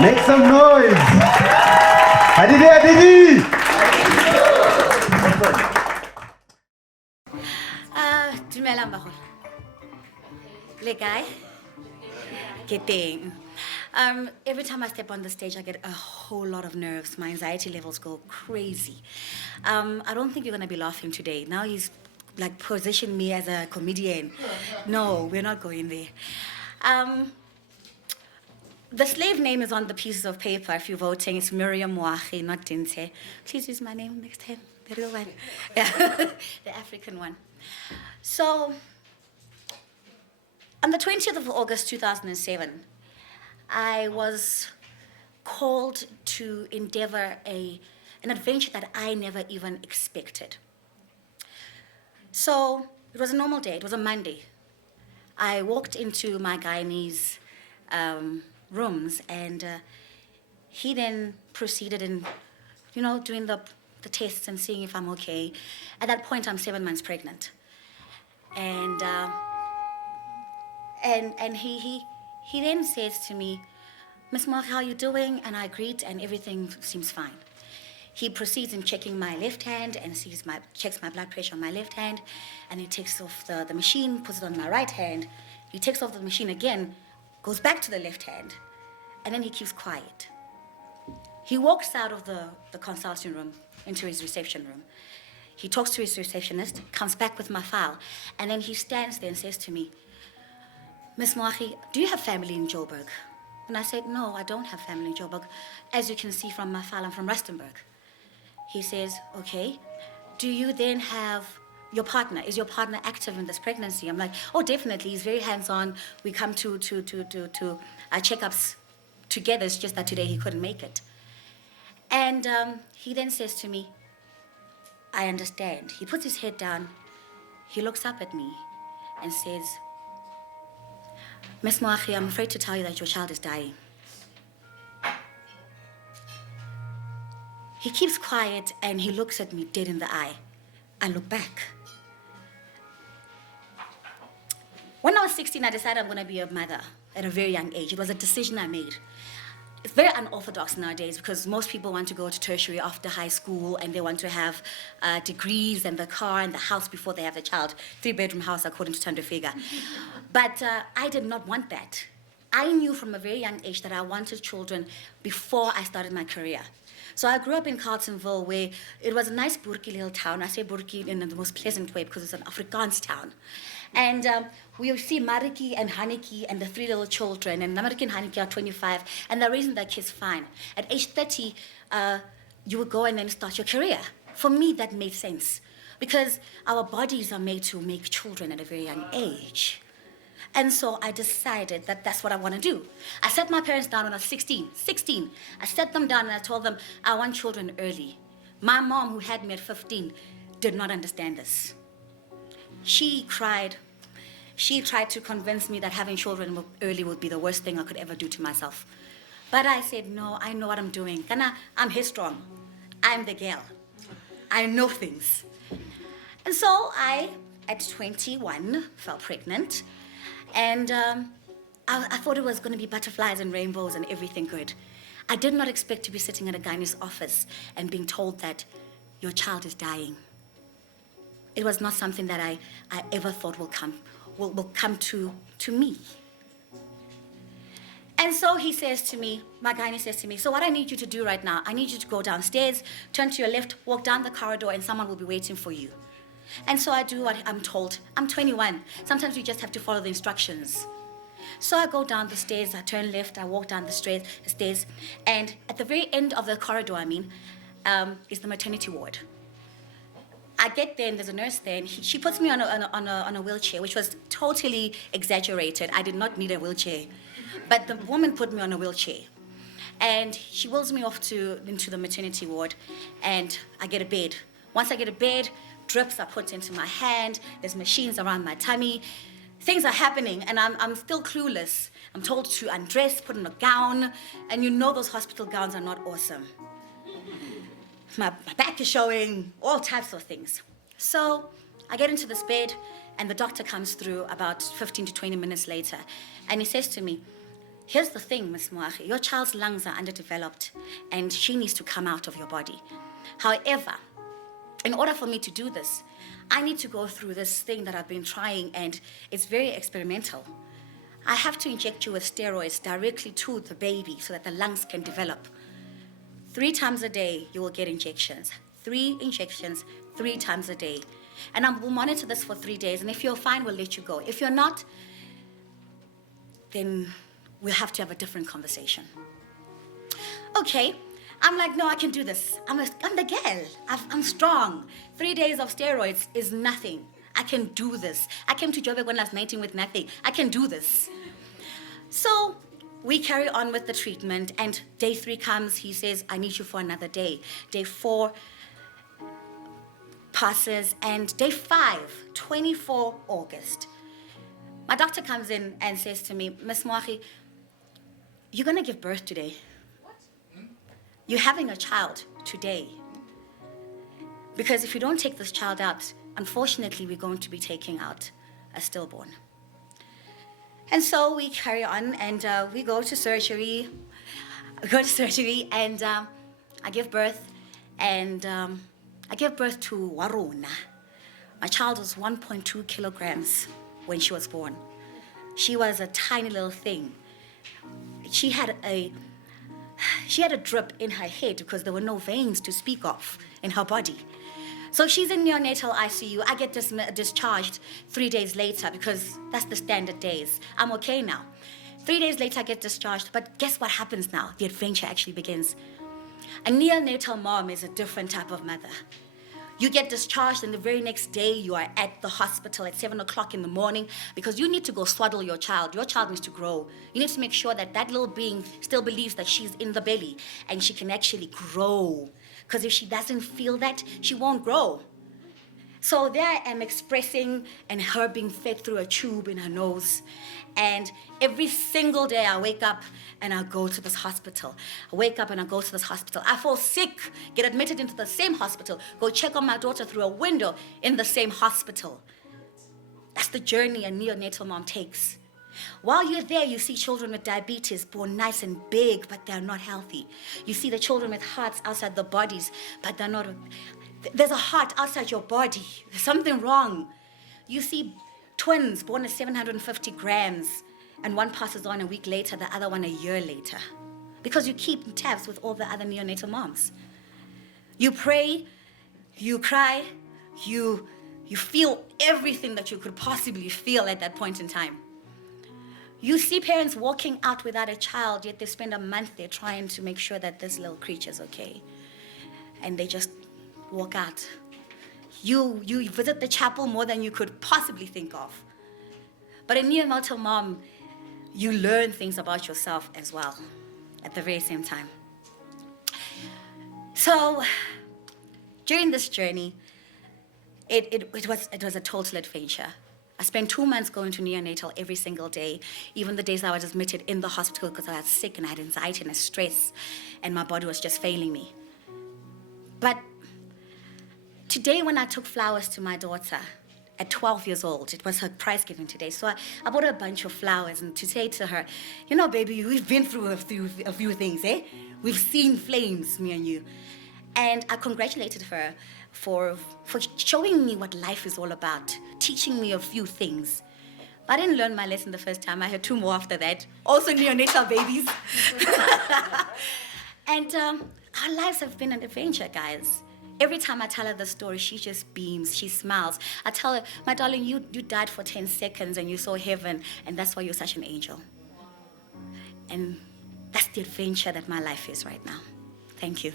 Make some noise. Hadidi, hadidi. Dumelang bagolo. Le kae? Ke teng. Every time I step on the stage, I get a whole lot of nerves. My anxiety levels go crazy. I don't think you're going to be laughing today. Now he's like positioned me as a comedian. No, we're not going there. The slave name is on the pieces of paper if you're voting. It's Miriam Moagi, not Dintshe. Please use my name next time, the real one. Yeah, the African one. So, on the 20th of August 2007, I was called to endeavor an adventure that I never even expected. So, it was a normal day. It was a Monday. I walked into my gynae's rooms, and he then proceeded in, doing the tests and seeing if I'm okay. At that point, I'm 7 months pregnant. And he then says to me, "Miss Moagi, how are you doing?" And I greet, and everything seems fine. He proceeds in checking my left hand and checks my blood pressure on my left hand, and he takes off the machine, puts it on my right hand. He takes off the machine again, goes back to the left hand, and then he keeps quiet. He walks out of the consulting room into his reception room. He talks to his receptionist, comes back with my file, and then he stands there and says to me, "Miss Moagi, do you have family in Joburg?" And I said, "No, I don't have family in Joburg. As you can see from my file, I'm from Rustenburg." He says, "Okay, do you then have your partner? Is your partner active in this pregnancy?" I'm like, "Oh, definitely. He's very hands-on. We come to our checkups together. It's just that today he couldn't make it." And he then says to me, "I understand." He puts his head down. He looks up at me and says, "Miss Moagi, I'm afraid to tell you that your child is dying." He keeps quiet and he looks at me dead in the eye. I look back. When I was 16, I decided I'm going to be a mother at a very young age. It was a decision I made. It's very unorthodox nowadays because most people want to go to tertiary after high school and they want to have degrees and the car and the house before they have the child. 3-bedroom house according to Tando Figure. But I did not want that. I knew from a very young age that I wanted children before I started my career. So I grew up in Carletonville, where it was a nice Burki little town. I say Burki in the most pleasant way because it's an Afrikaans town. And we see Mariki and Haniki and the 3 little children, and Mariki and Haniki are 25, and they're raising their kids fine. At age 30, you would go and then start your career. For me, that made sense because our bodies are made to make children at a very young age. And so I decided that that's what I want to do. I sat my parents down when I was 16. I sat them down and I told them I want children early. My mom, who had me at 15, did not understand this. She cried. She tried to convince me that having children early would be the worst thing I could ever do to myself. But I said, no, I know what I'm doing. I'm headstrong. I'm the girl. I know things. And so I, at 21, fell pregnant. And I thought it was going to be butterflies and rainbows and everything good. I did not expect to be sitting at a gynae's office and being told that your child is dying. It was not something that I ever thought will come to me. And so he says to me, my gynae says to me, "So what I need you to do right now, I need you to go downstairs, turn to your left, walk down the corridor, and someone will be waiting for you." And so I do what I'm told. I'm 21. Sometimes you just have to follow the instructions. So I go down the stairs, I turn left, I walk down the stairs, and at the very end of the corridor, is the maternity ward. I get there and there's a nurse there, and she puts me on a wheelchair, which was totally exaggerated. I did not need a wheelchair, but the woman put me on a wheelchair, and she wheels me off into the maternity ward, and I get a bed. Once I get a bed, drips are put into my hand. There's machines around my tummy. Things are happening, and I'm still clueless. I'm told to undress, put on a gown, and you know those hospital gowns are not awesome. My back is showing, all types of things. So I get into this bed, and the doctor comes through about 15 to 20 minutes later, and he says to me, Here's the thing, Miss Moagi, your child's lungs are underdeveloped and she needs to come out of your body. However, in order for me to do this, I need to go through this thing that I've been trying, and it's very experimental. I have to inject you with steroids directly to the baby so that the lungs can develop. 3 times a day, you will get injections. 3 injections, 3 times a day. And I will monitor this for 3 days, and if you're fine, we'll let you go. If you're not, then we'll have to have a different conversation. Okay. I'm like, no, I can do this. I'm the girl. I'm strong. 3 days of steroids is nothing. I can do this. I came to Joburg when I was 19 with nothing. I can do this. So we carry on with the treatment, and day 3 comes. He says, I need you for another day. Day 4 passes, and day 5, 24 August. My doctor comes in and says to me, Miss Moagi, you're going to give birth today. You're having a child today. Because if you don't take this child out, unfortunately, we're going to be taking out a stillborn. And so we carry on, and we go to surgery. And I give birth, and I gave birth to Waruna. My child was 1.2 kilograms when she was born. She was a tiny little thing. She had a drip in her head because there were no veins to speak of in her body. So she's in neonatal ICU. I get discharged 3 days later because that's the standard days. I'm okay now. 3 days later, I get discharged. But guess what happens now? The adventure actually begins. A neonatal mom is a different type of mother. You get discharged, and the very next day you are at the hospital at 7 o'clock in the morning because you need to go swaddle your child. Your child needs to grow. You need to make sure that that little being still believes that she's in the belly and she can actually grow. Because if she doesn't feel that, she won't grow. So there I am expressing and her being fed through a tube in her nose. And every single day I wake up and I go to this hospital. I wake up and I go to this hospital. I fall sick, get admitted into the same hospital, go check on my daughter through a window in the same hospital. That's the journey a neonatal mom takes. While you're there, you see children with diabetes born nice and big, but they're not healthy. You see the children with hearts outside their bodies, but they're not. There's a heart outside your body. There's something wrong. You see twins born at 750 grams, and one passes on a week later, the other one a year later. Because you keep tabs with all the other neonatal moms. You pray, you cry, you feel everything that you could possibly feel at that point in time. You see parents walking out without a child, yet they spend a month there trying to make sure that this little creature's okay. And they just walk out. You visit the chapel more than you could possibly think of. But a neonatal mom, you learn things about yourself as well at the very same time. So during this journey, it was a total adventure. I spent 2 months going to neonatal every single day, even the days I was admitted in the hospital because I was sick and I had anxiety and stress and my body was just failing me. But today when I took flowers to my daughter at 12 years old, it was her prize giving today, so I bought her a bunch of flowers and to say to her, you know, baby, we've been through a few things, eh? We've seen flames, me and you. And I congratulated her for showing me what life is all about, teaching me a few things. But I didn't learn my lesson the first time. I had 2 more after that, also neonatal babies. And our lives have been an adventure, guys. Every time I tell her the story, she just beams, she smiles. I tell her, my darling, you died for 10 seconds and you saw heaven, and that's why you're such an angel. And that's the adventure that my life is right now. Thank you.